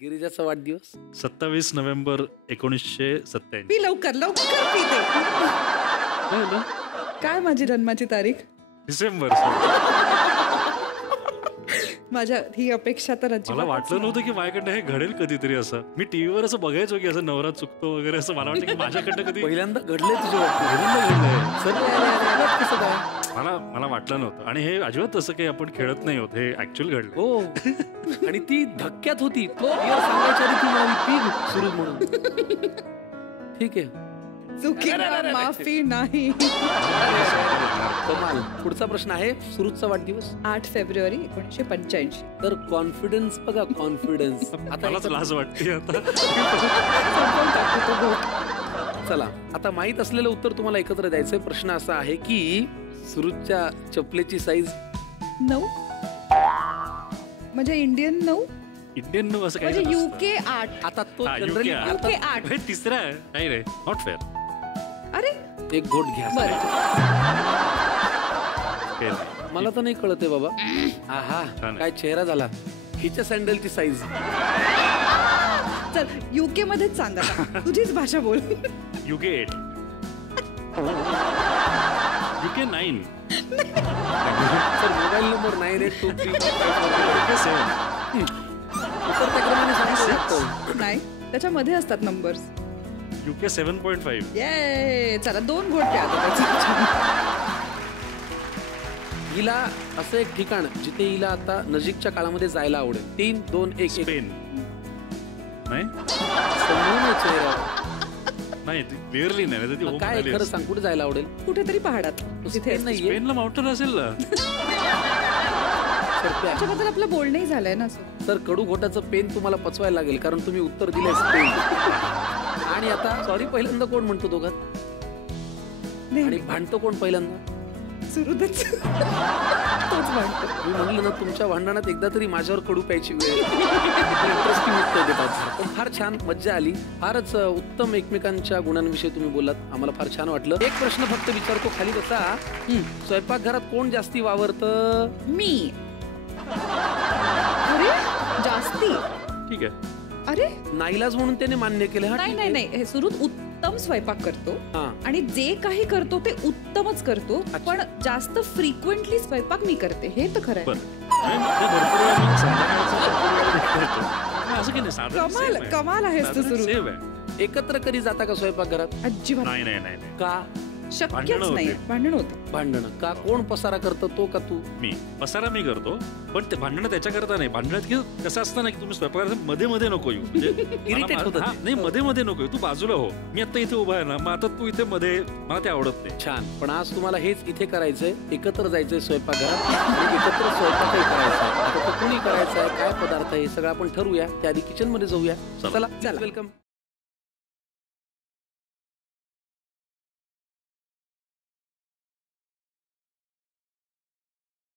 गिरिजाचा वाढदिवस 27 November 1987. P लवकर लवकर पिते. काय माझी जन्माची तारीख? डिसेंबर. माझ्या ही अपेक्षा तर मला वाटलं नव्हतं की माझ्याकडनं हे घडेल कधीतरी असं. मी टीव्हीवर असं बघायचो की असं नवरा चुकतो वगैरे असं. मला वाटतं की माझ्याकडनं कधी पहिल्यांदा घडलंय तुझ्या कसं काय? मला वाटलं नव्हतं. आणि हे अजिबात तसं काही आपण खेळत नाही होत, हे ऍक्च्युअल घडलं. हो. आणि ती धक्क्यात होती. तो सांगायच्या आधी ती मला सुरू म्हणून. ठीक आहे, चुकीला माफी नाही. कमाल. पुढचा प्रश्न आहे, सुरुचा वाढदिवस 8 फेब्रुवारी 1985. तर कॉन्फिडन्स बघा, कॉन्फिडन्स. मलाच लाज वाटते आता. चला, आता माहित असलेलं उत्तर तुम्हाला एकत्र द्यायचंय. प्रश्न असा आहे की सुरुच्या चपलेची साईज 9 म्हणजे इंडियन 9 इंडियन नो असं म्हणजे काही UK 8. आता तो जनरली UK 8. तिसरा आहे. नाही रे, नॉट फेअर. अरे एक घोट घ्या. मला तर नाही कळत आहे बाबा. आहा, काय चेहरा झाला. हिच्या सँडलची साईज. चल UK मध्येच सांगा, तुझीच भाषा बोल. UK 8. UK 9. Sir, mobile number 9823. उत्तर त्या क्रमाने सांगू शकतो. नाही, त्याच्यामध्ये असतात नंबर्स. UK 7.5. ये चला 2 घोट प्या आता. हिला असं एक ठिकाण जिथे हिला आता नजीकच्या काळामध्ये जायला आवडेल. 3, 2, 1. स्पेन. नाही नाही, क्लिअरली नाही. काय खरं सांग, कुठे जायला आवडेल? कुठेतरी पहाडात जिथे नाही. स्पेनला माउंटन असेल ना. त्याच्याबद्दल आपलं बोलणंही झालंय ना. सर, कडू घोटाचं पेन तुम्हाला पचवायला लागेल, कारण तुम्ही उत्तर दिलंय स्पेन. आणि आता सॉरी पहिल्यांदा कोण म्हणतो दोघात? आणि भांडतो कोण पहिल्यांदा? सुरुदच तोच भांडतो. मी म्हणलं ना, तुमच्या भांडणात एकदा तरी माझ्यावर कडू प्यायची वेळ. इंटरेस्टिंग उत्तर देतात. पण फार छान, मज्जा आली. फारच उत्तम एकमेकांच्या गुणांविषयी तुम्ही बोललात. आम्हाला फार छान वाटलं. एक प्रश्न फक्त विचारतो खाली बसा. स्वयंपाकघरात कोण जास्ती वावरतं? मी. अरे जास्ती. ठीक आहे. अरे नाईलाज म्हणून त्याने मान्य केलं. नाही, हे सुरुत उत्तम स्वयंपाक करतो हा. आणि जे काही करतो ते उत्तमच करतो. पण जास्त फ्रिक्वेंटली स्वयंपाक मी करते, हे तर खरं आहे. कमाल कमाल आहेस तू सुरू. एकत्र कधी जाता का स्वयंपाकघरात? अजिबात नाही. का? शक्यच नाही. भांडण होते. भांडणं का? कोण पसारा करतो, तो का तू? मी पसारा मी करतो, पण ते भांडणं त्याच्या करता नाही. भांडणात की कसं असतं ना की तुम्ही स्वयंपाकात मध्ये मध्ये नको येऊ. इरिटेट होतं. नाही, मध्ये मध्ये नको येऊ. तू बाजूला हो. मी आता इथे उभा आहे ना, मग आता तू इथे मध्ये. मला ते आवडत नाही. छान. पण आज तुम्हाला हेच इथे करायचंय. एकत्र जायचंय स्वयंपाकघरात आणि एकत्र स्वयंपाकही करायचा. आता तो कुणी करायचा आहे, काय पदार्थ आहे, हे सगळं आपण ठरवूया. त्याआधी किचन मध्ये जाऊया. चला, वेलकम.